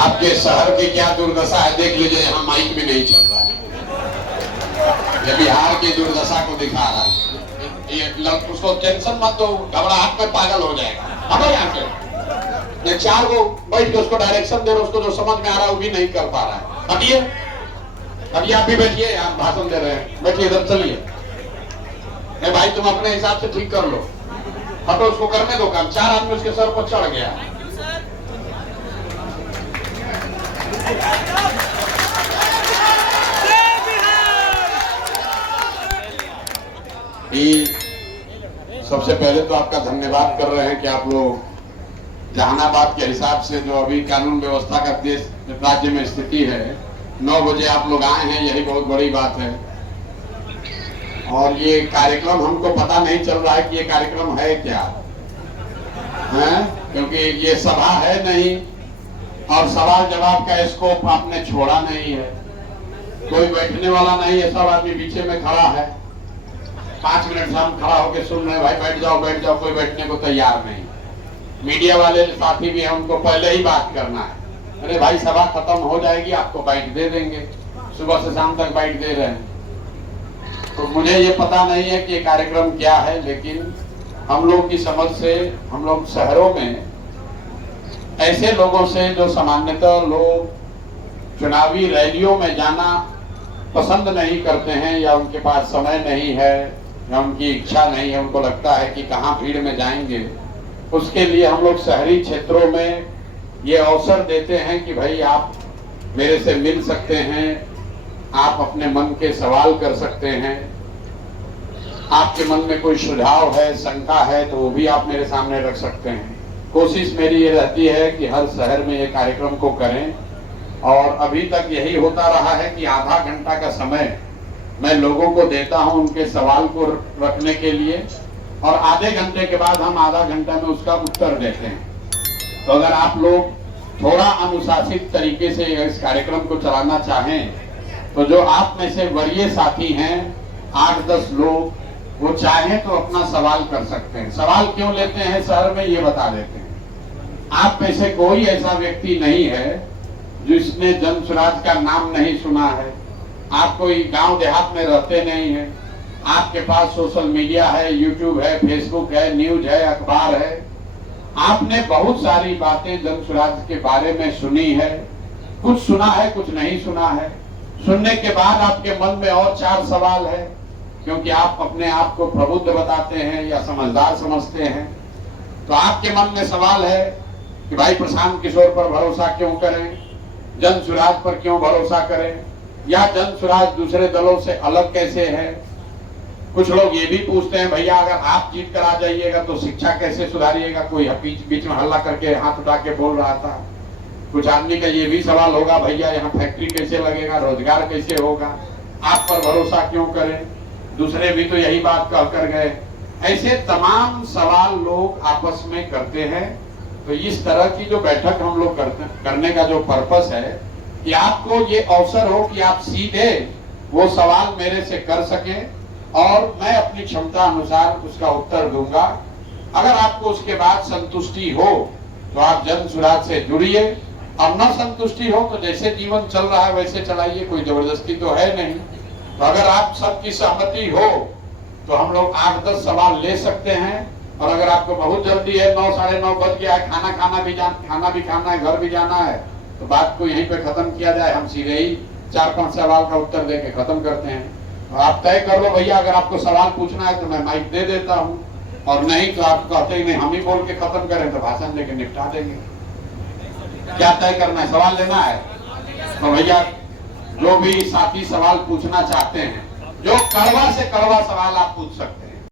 आपके शहर की क्या दुर्दशा है देख लीजिए, यहाँ माइक भी नहीं चल रहा है। ये बिहार की दुर्दशा को दिखा रहा है। ये उसको टेंशन मत दो, घबराहट में पागल हो जाएगा। हमें यहाँ के चार को बैठ के उसको डायरेक्शन दे रहे, उसको जो समझ में आ रहा है वो भी नहीं कर पा रहा है। हटिए, अभी आप भी बैठिए, आप भाषण दे रहे हैं, बैठिए इधर चलिए। नहीं भाई तुम अपने हिसाब से ठीक कर लो, हटो उसको करने दो काम। चार आदमी उसके सर पर चढ़ गया। सबसे पहले तो आपका धन्यवाद कर रहे हैं कि आप लोग जहानाबाद के हिसाब से जो अभी कानून व्यवस्था का देश राज्य में स्थिति है, 9 बजे आप लोग आए हैं, यही बहुत बड़ी बात है। और ये कार्यक्रम हमको पता नहीं चल रहा है कि ये कार्यक्रम है क्या है, क्योंकि ये सभा है नहीं और सवाल जवाब का स्कोप आपने छोड़ा नहीं है। कोई बैठने वाला नहीं है, सब आदमी पीछे में खड़ा है। 5 मिनट से हम खड़ा होकर सुन रहे हैं, भाई बैठ जाओ बैठ जाओ, कोई बैठने को तैयार नहीं। मीडिया वाले साथी भी हैं, उनको पहले ही बात करना है। अरे भाई सभा खत्म हो जाएगी, आपको बाइट दे देंगे, सुबह से शाम तक बाइट दे रहे हैं। तो मुझे ये पता नहीं है कि ये कार्यक्रम क्या है, लेकिन हम लोग की समझ से हम लोग शहरों में ऐसे लोगों से जो सामान्यतः लोग चुनावी रैलियों में जाना पसंद नहीं करते हैं, या उनके पास समय नहीं है, या उनकी इच्छा नहीं है, उनको लगता है कि कहाँ भीड़ में जाएंगे, उसके लिए हम लोग शहरी क्षेत्रों में ये अवसर देते हैं कि भाई आप मेरे से मिल सकते हैं, आप अपने मन के सवाल कर सकते हैं, आपके मन में कोई सुझाव है, शंका है, तो वो भी आप मेरे सामने रख सकते हैं। कोशिश मेरी ये रहती है कि हर शहर में ये कार्यक्रम को करें, और अभी तक यही होता रहा है कि आधा घंटा का समय मैं लोगों को देता हूं उनके सवाल को रखने के लिए, और आधे घंटे के बाद हम आधा घंटा में उसका उत्तर देते हैं। तो अगर आप लोग थोड़ा अनुशासित तरीके से इस कार्यक्रम को चलाना चाहें, तो जो आप में से वरीय साथी हैं 8-10 लोग, वो चाहें तो अपना सवाल कर सकते हैं। सवाल क्यों लेते हैं शहर में ये बता देते हैं। आप में से कोई ऐसा व्यक्ति नहीं है जिसने जन स्वराज का नाम नहीं सुना है। आप कोई गांव देहात में रहते नहीं हैं, आपके पास सोशल मीडिया है, यूट्यूब है, फेसबुक है, न्यूज है, अखबार है, आपने बहुत सारी बातें जन स्वराज के बारे में सुनी है। कुछ सुना है, कुछ नहीं सुना है। सुनने के बाद आपके मन में और 4 सवाल है, क्योंकि आप अपने आप को प्रबुद्ध बताते हैं या समझदार समझते हैं। तो आपके मन में सवाल है कि भाई प्रशांत किशोर पर भरोसा क्यों करें, जन स्वराज पर क्यों भरोसा करें, या जन स्वराज दूसरे दलों से अलग कैसे है। कुछ लोग ये भी पूछते हैं, भैया अगर आप जीत कर आ जाइएगा तो शिक्षा कैसे सुधारिएगा। कोई बीच में हल्ला करके हाथ उठा के बोल रहा था। कुछ आदमी का ये भी सवाल होगा, भैया यहाँ फैक्ट्री कैसे लगेगा, रोजगार कैसे होगा, आप पर भरोसा क्यों करें। दूसरे भी तो यही बात कह कर गए। ऐसे तमाम सवाल लोग आपस में करते हैं। तो इस तरह की जो बैठक हम लोग करने का जो पर्पस है कि आपको ये अवसर हो कि आप सीधे वो सवाल मेरे से कर सकें, और मैं अपनी क्षमता अनुसार उसका उत्तर दूंगा। अगर आपको उसके बाद संतुष्टि हो तो आप जन स्वराज से जुड़िए, और न संतुष्टि हो तो जैसे जीवन चल रहा है वैसे चलाइए, कोई जबरदस्ती तो है नहीं। तो अगर आप सबकी सहमति हो तो हम लोग 8-10 सवाल ले सकते हैं। और अगर आपको बहुत जल्दी है, 9 साढ़े 9 बज गया है, खाना भी खाना है, घर भी जाना है, तो बात को यहीं पे खत्म किया जाए। हम सीधे ही 4-5 सवाल का उत्तर देके खत्म करते हैं। तो आप तय कर लो भैया, अगर आपको सवाल पूछना है तो मैं माइक दे देता हूँ, और नहीं तो आप कहते ही नहीं हम ही बोल के खत्म करें, तो भाषण देके निपटा देंगे। क्या तय करना है, सवाल लेना है? तो भैया जो भी साथी सवाल पूछना चाहते हैं, जो कड़वा से कड़वा सवाल आप पूछ सकते हैं।